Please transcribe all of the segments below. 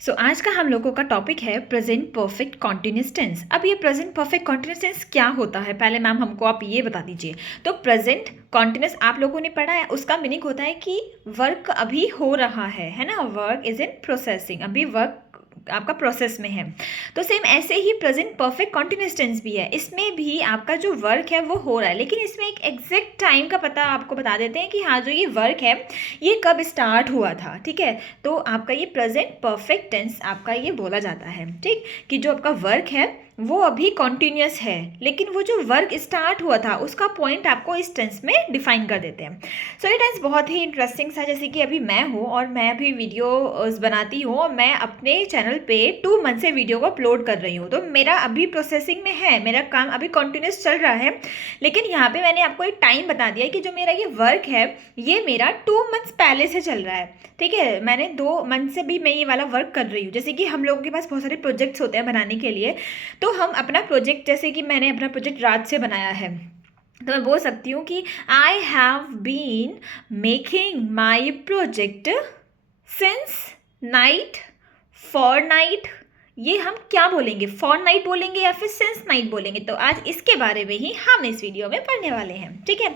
आज का हम लोगों का टॉपिक है प्रेजेंट परफेक्ट कॉन्टिन्यूस टेंस। अब ये प्रेजेंट परफेक्ट कॉन्टिन्यूस टेंस क्या होता है, पहले मैम हमको आप ये बता दीजिए। तो प्रेजेंट कॉन्टिन्यूस आप लोगों ने पढ़ा है, उसका मीनिंग होता है कि वर्क अभी हो रहा है ना, वर्क इज इन प्रोसेसिंग, अभी वर्क आपका प्रोसेस में है। तो सेम ऐसे ही प्रेजेंट परफेक्ट कॉन्टिन्यूस टेंस भी है, इसमें भी आपका जो वर्क है वो हो रहा है, लेकिन इसमें एक एग्जैक्ट टाइम का पता आपको बता देते हैं कि हाँ जो ये वर्क है ये कब स्टार्ट हुआ था। ठीक है, तो आपका ये प्रेजेंट परफेक्ट टेंस आपका ये बोला जाता है। ठीक, कि जो आपका वर्क है वो अभी कॉन्टिन्यूस है, लेकिन वो जो वर्क स्टार्ट हुआ था उसका पॉइंट आपको इस टेंस में डिफाइन कर देते हैं। सो ये टेंस बहुत ही इंटरेस्टिंग सा, जैसे कि अभी मैं हूँ और मैं अभी वीडियो बनाती हूँ और मैं अपने चैनल पे 2 मंथ से वीडियो को अपलोड कर रही हूँ, तो मेरा अभी प्रोसेसिंग में है, मेरा काम अभी कॉन्टिन्यूस चल रहा है। लेकिन यहाँ पे मैंने आपको एक टाइम बता दिया कि जो मेरा ये वर्क है ये मेरा 2 मंथ्स पहले से चल रहा है। ठीक है, मैंने 2 मंथ से भी मैं ये वाला वर्क कर रही हूँ। जैसे कि हम लोगों के पास बहुत सारे प्रोजेक्ट्स होते हैं बनाने के लिए, तो हम अपना प्रोजेक्ट, जैसे कि मैंने अपना प्रोजेक्ट रात से बनाया है, तो मैं बोल सकती हूँ कि I have been making my project since night, for night. ये हम क्या बोलेंगे, फॉर नाइट बोलेंगे या फिर सिंस नाइट बोलेंगे, तो आज इसके बारे में ही हम इस वीडियो में पढ़ने वाले हैं। ठीक है,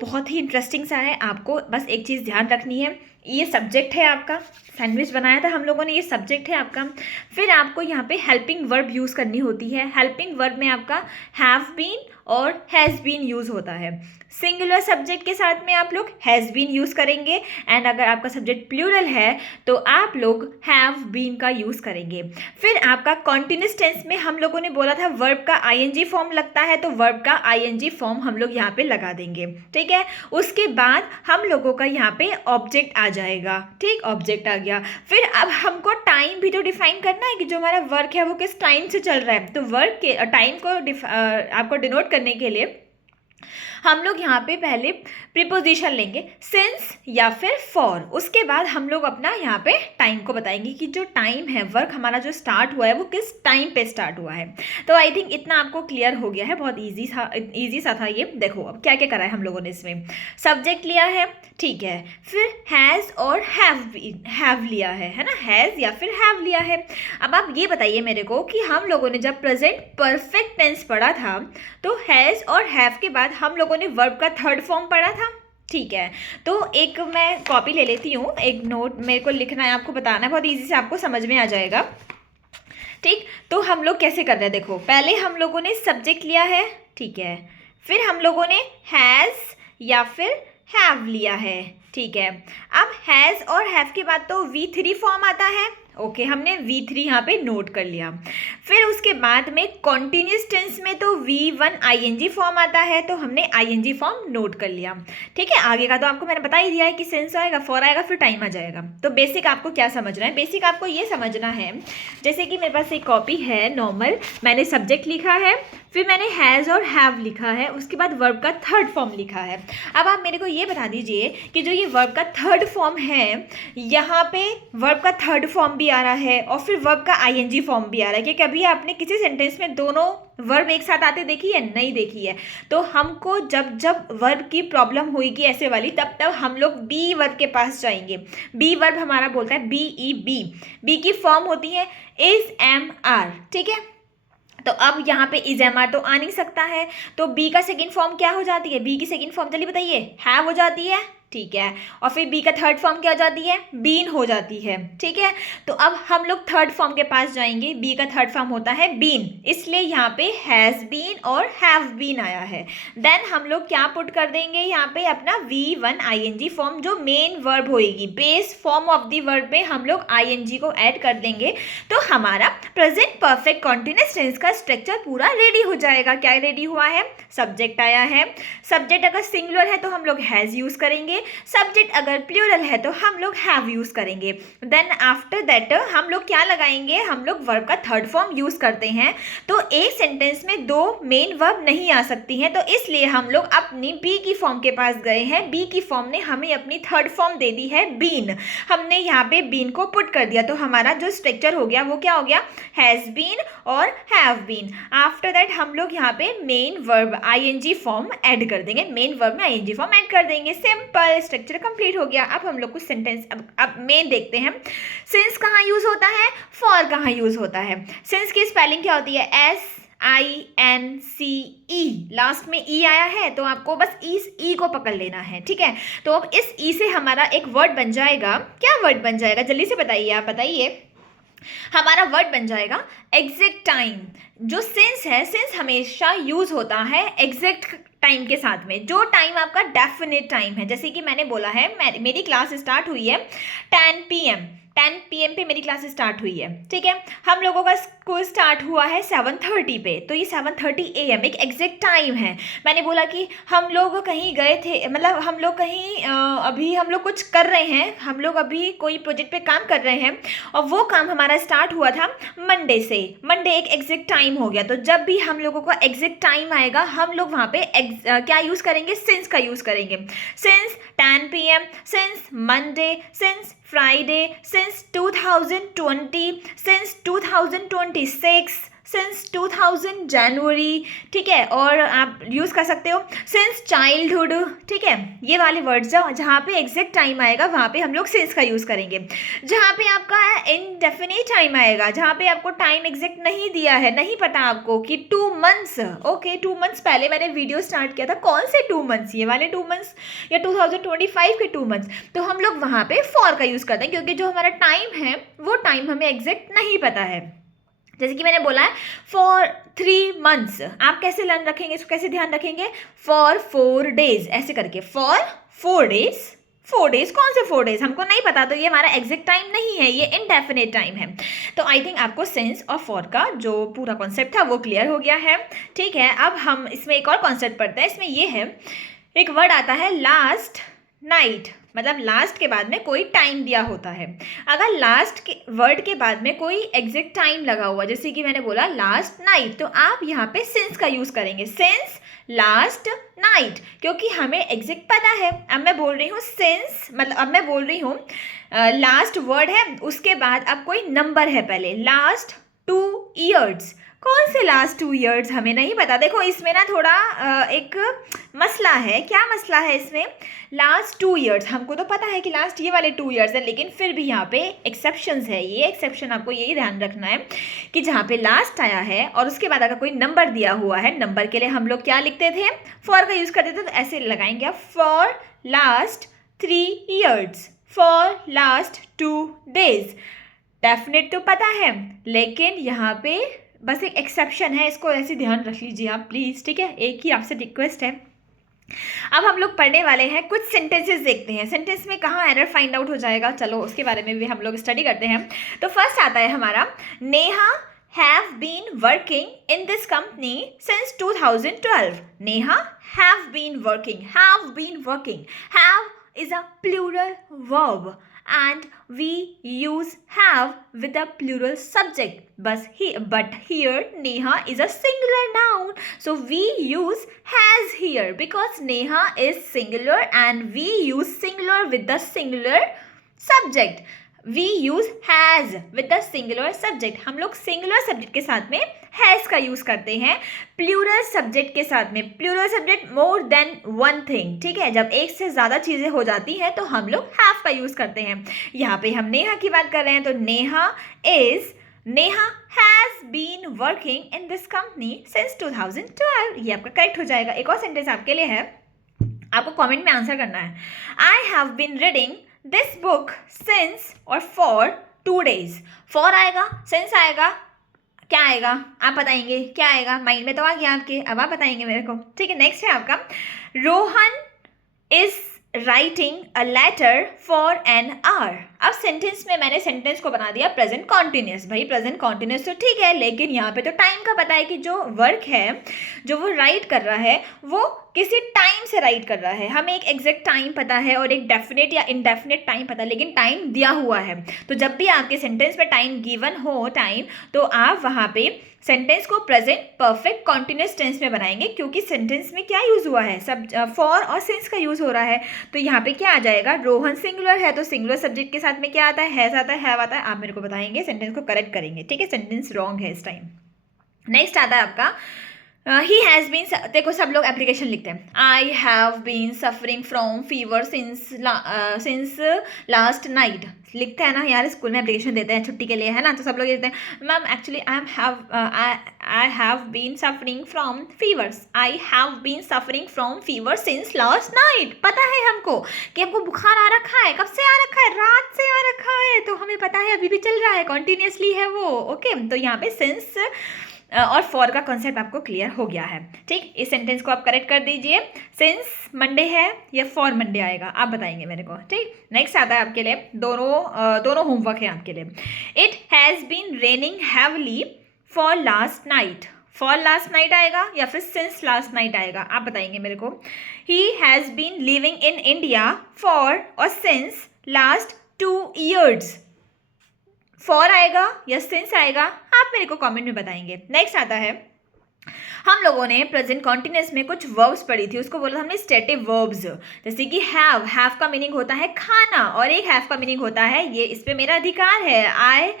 बहुत ही इंटरेस्टिंग सा है। आपको बस एक चीज़ ध्यान रखनी है, ये सब्जेक्ट है आपका, सैंडविच बनाया था हम लोगों ने, ये सब्जेक्ट है आपका। फिर आपको यहाँ पे हेल्पिंग वर्ब यूज़ करनी होती है। हेल्पिंग वर्ब में आपका हैव बीन और हैज़ बीन यूज़ होता है। सिंगुलर सब्जेक्ट के साथ में आप लोग हैज़ बीन यूज़ करेंगे, एंड अगर आपका सब्जेक्ट प्लूरल है तो आप लोग हैव बीन का यूज़ करेंगे। फिर आपका कॉन्टिन्यूस टेंस में हम लोगों ने बोला था वर्ब का आईएनजी फॉर्म लगता है, तो वर्ब का आईएनजी फॉर्म हम लोग यहाँ पे लगा देंगे। ठीक है, उसके बाद हम लोगों का यहाँ पे ऑब्जेक्ट आ जाएगा। ठीक, ऑब्जेक्ट आ गया। फिर अब हमको टाइम भी तो डिफाइन करना है कि जो हमारा वर्क है वो किस टाइम से चल रहा है। तो वर्क के टाइम को आपको डिनोट करने के लिए हम लोग यहाँ पे पहले प्रीपोजिशन लेंगे, सिंस या फिर फॉर। उसके बाद हम लोग अपना यहाँ पे टाइम को बताएंगे कि जो टाइम है, वर्क हमारा जो स्टार्ट हुआ है वो किस टाइम पे स्टार्ट हुआ है। तो आई थिंक इतना आपको क्लियर हो गया है, बहुत ईजी सा था ये। देखो अब क्या क्या करा है हम लोगों ने, इसमें सब्जेक्ट लिया है, ठीक है, फिर हैज़ और हैव लिया है ना, हैज़ या फिर हैव लिया है। अब आप ये बताइए मेरे को कि हम लोगों ने जब प्रेजेंट परफेक्ट टेंस पढ़ा था तो हैज़ और हैव के बाद हम लोगों ने वर्ब का थर्ड फॉर्म पढ़ा था। ठीक है, तो एक मैं कॉपी ले लेती हूँ, एक नोट मेरे को लिखना है, आपको बताना है, बहुत इजी से आपको समझ में आ जाएगा। ठीक, तो हम लोग कैसे कर रहे हैं, देखो पहले हम लोगों ने सब्जेक्ट लिया है, ठीक है, फिर हम लोगों ने हैज़ या फिर हैव लिया है। ठीक है, अब हैज़ और हैव के बाद तो V3 फॉर्म आता है। ओके, हमने V3 यहाँ पे नोट कर लिया। फिर उसके बाद में कॉन्टिन्यूस टेंस में तो V1 ING फॉर्म आता है, तो हमने ING फॉर्म नोट कर लिया। ठीक है, आगे का तो आपको मैंने बता ही दिया है कि सेंस आएगा, फॉर आएगा, फिर टाइम आ जाएगा। तो बेसिक आपको क्या समझना है, बेसिक आपको ये समझना है, जैसे कि मेरे पास एक कॉपी है नॉर्मल, मैंने सब्जेक्ट लिखा है, फिर मैंने हैज़ और हैव लिखा है, उसके बाद वर्ब का थर्ड फॉर्म लिखा है। अब आप मेरे को ये बता दीजिए कि जो ये वर्ब का थर्ड फॉर्म है, यहाँ पे वर्ब का थर्ड फॉर्म भी आ रहा है और फिर वर्ब का ING फॉर्म भी आ रहा है, कि कभी आपने किसी सेंटेंस में दोनों वर्ब एक साथ आते देखी है, नहीं देखी है। तो हमको जब जब वर्ब की प्रॉब्लम होगी ऐसे वाली, तब तब हम लोग बी वर्ब के पास जाएंगे। बी वर्ब हमारा बोलता है BEB, बी की फॉर्म होती है इज एम आर। ठीक है, तो अब यहाँ पे इज एम आर तो आ नहीं सकता है, तो बी का सेकंड फॉर्म क्या हो जाती है, बी की सेकंड फॉर्म जल्दी बताइए, हैव हो जाती है। ठीक है, और फिर बी का थर्ड फॉर्म क्या हो जाती है, बीन हो जाती है। ठीक है, तो अब हम लोग थर्ड फॉर्म के पास जाएंगे, बी का थर्ड फॉर्म होता है बीन, इसलिए यहाँ पे हैज़ बीन और हैव बीन आया है। देन हम लोग क्या पुट कर देंगे यहाँ पे, अपना V1 ING फॉर्म, जो मेन वर्ब होएगी, base form of the verb में हम लोग ING को ऐड कर देंगे, तो हमारा प्रेजेंट परफेक्ट कॉन्टिन्यूस टेंस का स्ट्रक्चर पूरा रेडी हो जाएगा। क्या रेडी हुआ है, सब्जेक्ट आया है, सब्जेक्ट अगर सिंगुलर है तो हम लोग हैज़ यूज़ करेंगे, सब्जेक्ट अगर प्लूरल है तो हम लोग हैव यूज करेंगे। देन आफ्टर दैट हम लोग क्या लगाएंगे, हम लोग वर्ब का थर्ड फॉर्म यूज करते हैं। तो एक सेंटेंस में 2 मेन वर्ब नहीं आ सकती हैं, तो इसलिए हम लोग अपनी बी की फॉर्म के पास गए हैं। बी की फॉर्म ने हमें अपनी थर्ड फॉर्म दे दी है बीन, हमने यहाँ पे बीन को पुट कर दिया, तो हमारा जो स्ट्रक्चर हो गया वो क्या हो गया, हैज बीन और हैव बीन। आफ्टर दैट हम लोग यहाँ पे main verb ING form add कर देंगे, मेन वर्ब में ING फॉर्म ऐड कर देंगे, सिंपल। सिंपल, स्ट्रक्चर कंप्लीट हो गया। अब हम लोग कुछ सेंटेंस अब मेन देखते हैं। सिंस कहाँ यूज होता है, फॉर कहाँ यूज होता है। सिंस की स्पेलिंग क्या होती है, SINCE, लास्ट में ई आया है तो आपको बस इस ई को पकड़ लेना है, ठीक है। तो अब इस ई से हमारा एक वर्ड बन जाएगा, क्या वर्ड बन जाएगा जल्दी से बताइए, आप बताइए। हमारा वर्ड बन जाएगा एग्जैक्ट टाइम। जो सिंस है, सिंस हमेशा यूज होता है एग्जैक्ट टाइम के साथ में, जो टाइम आपका डेफिनेट टाइम है। जैसे कि मैंने बोला है मेरी क्लास स्टार्ट हुई है 10 PM, 10 PM पे मेरी क्लास स्टार्ट हुई है, ठीक है। हम लोगों का स्कूल स्टार्ट हुआ है 7:30 पे, तो ये 7:30 AM एक एग्जैक्ट टाइम है। मैंने बोला कि हम लोग कहीं गए थे, मतलब हम लोग कहीं अभी हम लोग कुछ कर रहे हैं, हम लोग अभी कोई प्रोजेक्ट पे काम कर रहे हैं और वो काम हमारा स्टार्ट हुआ था मंडे से। मंडे एक एग्जैक्ट टाइम हो गया, तो जब भी हम लोगों का एग्जैक्ट टाइम आएगा हम लोग वहाँ पे क्या यूज़ करेंगे, सिंस का यूज़ करेंगे। Since 10 PM, since Monday, since Friday, since 2020, since 2026, since 2000 जनवरी, ठीक है। और आप यूज़ कर सकते हो सिंस चाइल्डहुड, ठीक है। ये वाले वर्ड्स जहाँ पे एग्जैक्ट टाइम आएगा वहाँ पे हम लोग सिंस का यूज़ करेंगे। जहाँ पे आपका इनडेफिनिट टाइम आएगा, जहाँ पे आपको टाइम एग्जैक्ट नहीं दिया है, नहीं पता आपको कि 2 मंथ्स, ओके 2 मंथ्स पहले मैंने वीडियो स्टार्ट किया था, कौन से 2 मंथ्स, ये वाले 2 मंथ्स या 2025 के 2 मंथ्स, तो हम लोग वहाँ पे फॉर का यूज़ करते हैं, क्योंकि जो हमारा टाइम है वो टाइम हमें एग्जैक्ट नहीं पता है। जैसे कि मैंने बोला है फॉर 3 मंथ्स, आप कैसे लर्न रखेंगे, इसको कैसे ध्यान रखेंगे, फॉर 4 डेज, ऐसे करके फॉर 4 डेज। 4 डेज, कौन से 4 डेज हमको नहीं पता, तो ये हमारा एग्जैक्ट टाइम नहीं है, ये इनडेफिनेट टाइम है। तो आई थिंक आपको सिंस और फॉर का जो पूरा कॉन्सेप्ट था वो क्लियर हो गया है, ठीक है। अब हम इसमें एक और कॉन्सेप्ट पढ़ते हैं। इसमें ये है, एक वर्ड आता है लास्ट नाइट, मतलब लास्ट के बाद में कोई टाइम दिया होता है। अगर लास्ट के वर्ड के बाद में कोई एग्जैक्ट टाइम लगा हुआ, जैसे कि मैंने बोला लास्ट नाइट, तो आप यहाँ पे सिंस का यूज़ करेंगे, सिंस लास्ट नाइट, क्योंकि हमें एग्जैक्ट पता है। अब मैं बोल रही हूँ सिंस, मतलब अब मैं बोल रही हूँ लास्ट वर्ड है, उसके बाद अब कोई नंबर है पहले, लास्ट 2 ईयर्स, कौन से लास्ट 2 ईयर्स हमें नहीं पता। देखो इसमें ना थोड़ा एक मसला है, क्या मसला है इसमें, लास्ट 2 ईयर्स हमको तो पता है कि लास्ट ये वाले 2 ईयर्स है, लेकिन फिर भी यहाँ पे एक्सेप्शंस है। ये एक्सेप्शन आपको यही ध्यान रखना है कि जहाँ पे लास्ट आया है और उसके बाद अगर कोई नंबर दिया हुआ है, नंबर के लिए हम लोग क्या लिखते थे, फॉर का यूज़ करते थे, तो ऐसे लगाएंगे आप for last 3 years, for last 2 days. Definite तो पता है, लेकिन यहाँ पे बस एक एक्सेप्शन है, इसको ऐसे ध्यान रख लीजिए आप प्लीज़, ठीक है। एक ही आपसे रिक्वेस्ट है। अब हम लोग पढ़ने वाले हैं, कुछ सेंटेंसेस देखते हैं, सेंटेंस में कहाँ एरर फाइंड आउट हो जाएगा, चलो उसके बारे में भी हम लोग स्टडी करते हैं। तो फर्स्ट आता है हमारा, Neha have been working in this company since 2012। Neha have been working, have is a plural verb and we use have with a plural subject, but here Neha is a singular noun, so we use has here because Neha is singular and we use singular with the singular subject. We use has with the singular subject. हम लोग singular subject के साथ में has का use करते हैं, plural subject के साथ में, plural subject more than one thing, ठीक है। जब एक से ज़्यादा चीज़ें हो जाती हैं तो हम लोग have का यूज़ करते हैं। यहाँ पे हम नेहा की बात कर रहे हैं, तो Neha has been working in this company since 2012, ये आपका करेक्ट हो जाएगा। एक और सेंटेंस आपके लिए है, आपको कमेंट में आंसर करना है। I have been reading this book since और फॉर 2 डेज। फॉर आएगा, सिंस आएगा, क्या आएगा आप बताएंगे, क्या आएगा, माइंड में तो आ गया आपके, अब आप बताएंगे मेरे को, ठीक है। नेक्स्ट है आपका, Rohan is writing a letter for an hour. अब सेंटेंस में मैंने सेंटेंस को बना दिया प्रेजेंट कॉन्टिन्यूस। भाई प्रेजेंट कॉन्टिन्यूस तो ठीक है, लेकिन यहाँ पे तो टाइम का पता है कि जो वर्क है, जो वो राइट कर रहा है, वो किसी टाइम से राइट कर रहा है। हमें एक एग्जैक्ट टाइम पता है और एक डेफिनेट या इनडेफिनेट टाइम पता है, लेकिन टाइम दिया हुआ है। तो जब भी आपके सेंटेंस में टाइम गिवन हो टाइम, तो आप वहाँ पे सेंटेंस को प्रेजेंट परफेक्ट कॉन्टिन्यूस टेंस में बनाएंगे, क्योंकि सेंटेंस में क्या यूज़ हुआ है, सब फॉर और सिंस का यूज़ हो रहा है। तो यहाँ पे क्या आ जाएगा, रोहन सिंगुलर है तो सिंगुलर सब्जेक्ट के साथ में क्या आता है, हैज़ आता है, हैव आता है। आप मेरे को बताएंगे, सेंटेंस को करेक्ट करेंगे, ठीक है। सेंटेंस रॉन्ग है इस टाइम। नेक्स्ट आता है आपका, ही हैज़ बीन, देखो सब लोग एप्लीकेशन लिखते हैं, I have been suffering from fever since last night, लिखते हैं ना यार, स्कूल में एप्लीकेशन देते हैं छुट्टी के लिए, है ना, तो सब लोग लिखते हैं ma'am actually I have been suffering from fevers, I have been suffering from fever since last night. पता है हमको कि हमको बुखार आ रखा है, कब से आ रखा है, रात से आ रखा है, तो हमें पता है अभी भी चल रहा है, कॉन्टीन्यूसली है वो। ओके, तो यहाँ पे सिंस और फॉर का कॉन्सेप्ट आपको क्लियर हो गया है। ठीक, इस सेंटेंस को आप करेक्ट कर दीजिए, सिंस मंडे है या फॉर मंडे आएगा, आप बताएंगे मेरे को। ठीक, नेक्स्ट आता है आपके लिए, दोनों होमवर्क है आपके लिए। It has been raining heavily for last night, for last night आएगा या फिर सिंस लास्ट नाइट आएगा, आप बताएंगे मेरे को। He has been living in India for और सिंस लास्ट 2 years, फॉर आएगा या सिंस आएगा, आप मेरे को कमेंट में बताएंगे। नेक्स्ट आता है, हम लोगों ने प्रेजेंट कॉन्टिन्यूस में कुछ वर्ब्स पढ़ी थी, उसको बोला हमने स्टेटिव वर्ब्स, जैसे कि हैव का मीनिंग होता है खाना, और एक हैव का मीनिंग होता है ये इस पे मेरा अधिकार है,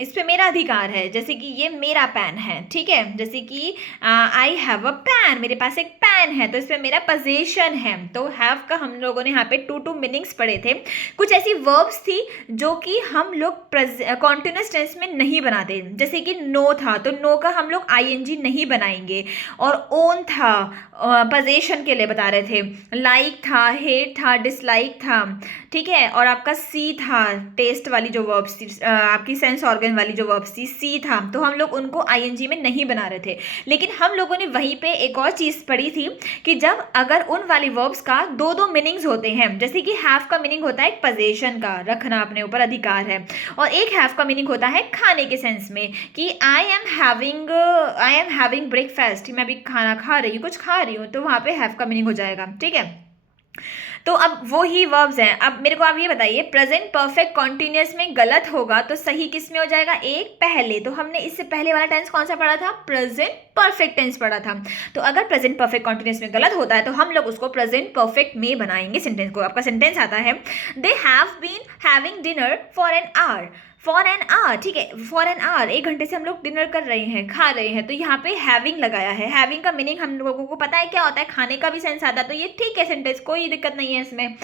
इस पे मेरा अधिकार है, जैसे कि ये मेरा पेन है। ठीक है, जैसे कि आई हैव अ पेन, मेरे पास एक पेन है, तो इस पे मेरा पोजेशन है। तो हैव का हम लोगों ने यहाँ पे 2 मीनिंग्स पढ़े थे। कुछ ऐसी वर्ब्स थी जो कि हम लोग कॉन्टिन्यूस टेंस में नहीं बनाते, जैसे कि नो था, तो नो का हम लोग आईएनजी नहीं बनाएंगे, और ओन था पोजेशन के लिए बता रहे थे, लाइक था, हेट था, डिसलाइक था। ठीक है, और आपका सी था, टेस्ट वाली जो वर्ब्स थी, आपकी सेंस ऑर्गन वाली जो वर्ब्स थी, सी था, तो हम लोग उनको आईएनजी में नहीं बना रहे थे। लेकिन हम लोगों ने वहीं पे एक और चीज़ पढ़ी थी कि जब अगर उन वाली वर्ब्स का 2 मीनिंग्स होते हैं, जैसे कि हैव का मीनिंग होता है पोजेशन का, रखना, अपने ऊपर अधिकार है, और एक हैव का मीनिंग होता है खाने के सेंस में कि आई एम हैविंग ब्रेकफास्ट, मैं अभी खाना खा रही हूँ, कुछ खा रही हूँ, तो वहाँ पे हैव का मीनिंग हो जाएगा। ठीक है, तो अब वो ही वर्ब्स हैं। अब मेरे को आप ये बताइए, प्रेजेंट परफेक्ट कॉन्टिन्यूस में गलत होगा तो सही किस में हो जाएगा? एक पहले, तो हमने इससे पहले वाला टेंस कौन सा पढ़ा था? प्रेजेंट परफेक्ट टेंस पढ़ा था। तो अगर प्रेजेंट परफेक्ट कॉन्टिन्यूस में गलत होता है तो हम लोग उसको प्रेजेंट परफेक्ट में बनाएंगे सेंटेंस को। आपका सेंटेंस आता है, they have been having dinner for an hour, for an hour. ठीक है, फॉर एन आवर, 1 घंटे से हम लोग डिनर कर रहे हैं, खा रहे हैं, तो यहाँ पे हैविंग लगाया है। हैविंग का मीनिंग हम लोगों को पता है क्या होता है, खाने का भी सेंस आता है, तो ये ठीक है सेंटेंस, कोई दिक्कत नहीं है इसमें।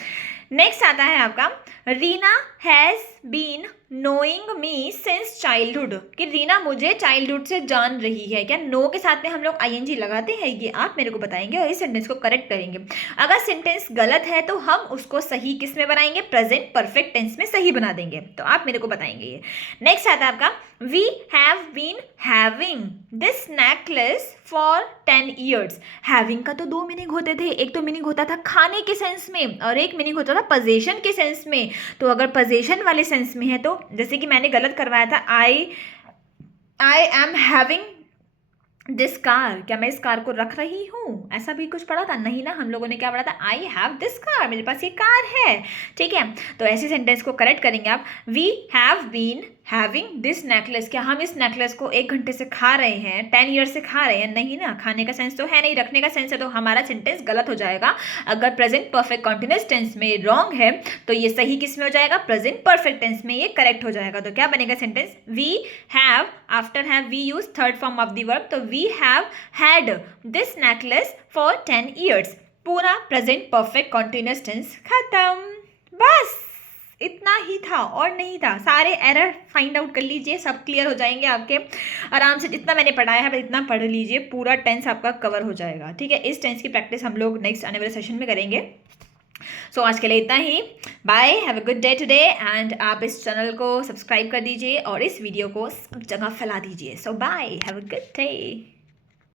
नेक्स्ट आता है आपका, Reena has been knowing me since childhood, कि रीना मुझे चाइल्डहुड से जान रही है। क्या नो के साथ में हम लोग आईएनजी लगाते हैं? ये आप मेरे को बताएंगे और इस सेंटेंस को करेक्ट करेंगे। अगर सेंटेंस गलत है तो हम उसको सही किस में बनाएंगे? प्रेजेंट परफेक्ट टेंस में सही बना देंगे, तो आप मेरे को बताएंगे ये। नेक्स्ट आता है आपका, we have been having this necklace for 10 years। Having का तो 2 मीनिंग होते थे, एक तो मीनिंग होता था खाने के सेंस में और एक मीनिंग होता था पोजेशन के सेंस में। तो अगर पोजेशन वाले सेंस में है तो जैसे कि मैंने गलत करवाया था, I am having this car, क्या मैं इस कार को रख रही हूँ? ऐसा भी कुछ पढ़ा था? नहीं ना, हम लोगों ने क्या पढ़ा था? आई हैव दिस कार, मेरे पास ये कार है। ठीक है, तो ऐसे सेंटेंस को करेक्ट करेंगे आप। We have been having this necklace, क्या हम इस नेकलेस को 1 घंटे से खा रहे हैं, 10 years से खा रहे हैं? नहीं ना, खाने का सेंस तो है नहीं, रखने का सेंस है, तो हमारा सेंटेंस गलत हो जाएगा। अगर प्रेजेंट परफेक्ट कॉन्टिन्यूस टेंस में रॉन्ग है तो ये सही किस में हो जाएगा? प्रेजेंट परफेक्ट टेंस में ये करेक्ट हो जाएगा। तो क्या बनेगा sentence? We have, after have we use third form of the verb, तो we have had this necklace for 10 years। पूरा प्रेजेंट परफेक्ट कॉन्टिन्यूस टेंस खत्म। बस इतना ही था और नहीं था। सारे एरर फाइंड आउट कर लीजिए, सब क्लियर हो जाएंगे आपके आराम से। जितना मैंने पढ़ाया है इतना पढ़ लीजिए, पूरा टेंस आपका कवर हो जाएगा। ठीक है, इस टेंस की प्रैक्टिस हम लोग नेक्स्ट आने वाले सेशन में करेंगे। सो आज के लिए इतना ही। Bye, have a good day today, and आप इस चैनल को सब्सक्राइब कर दीजिए और इस वीडियो को सब जगह फैला दीजिए। So bye, have a good day.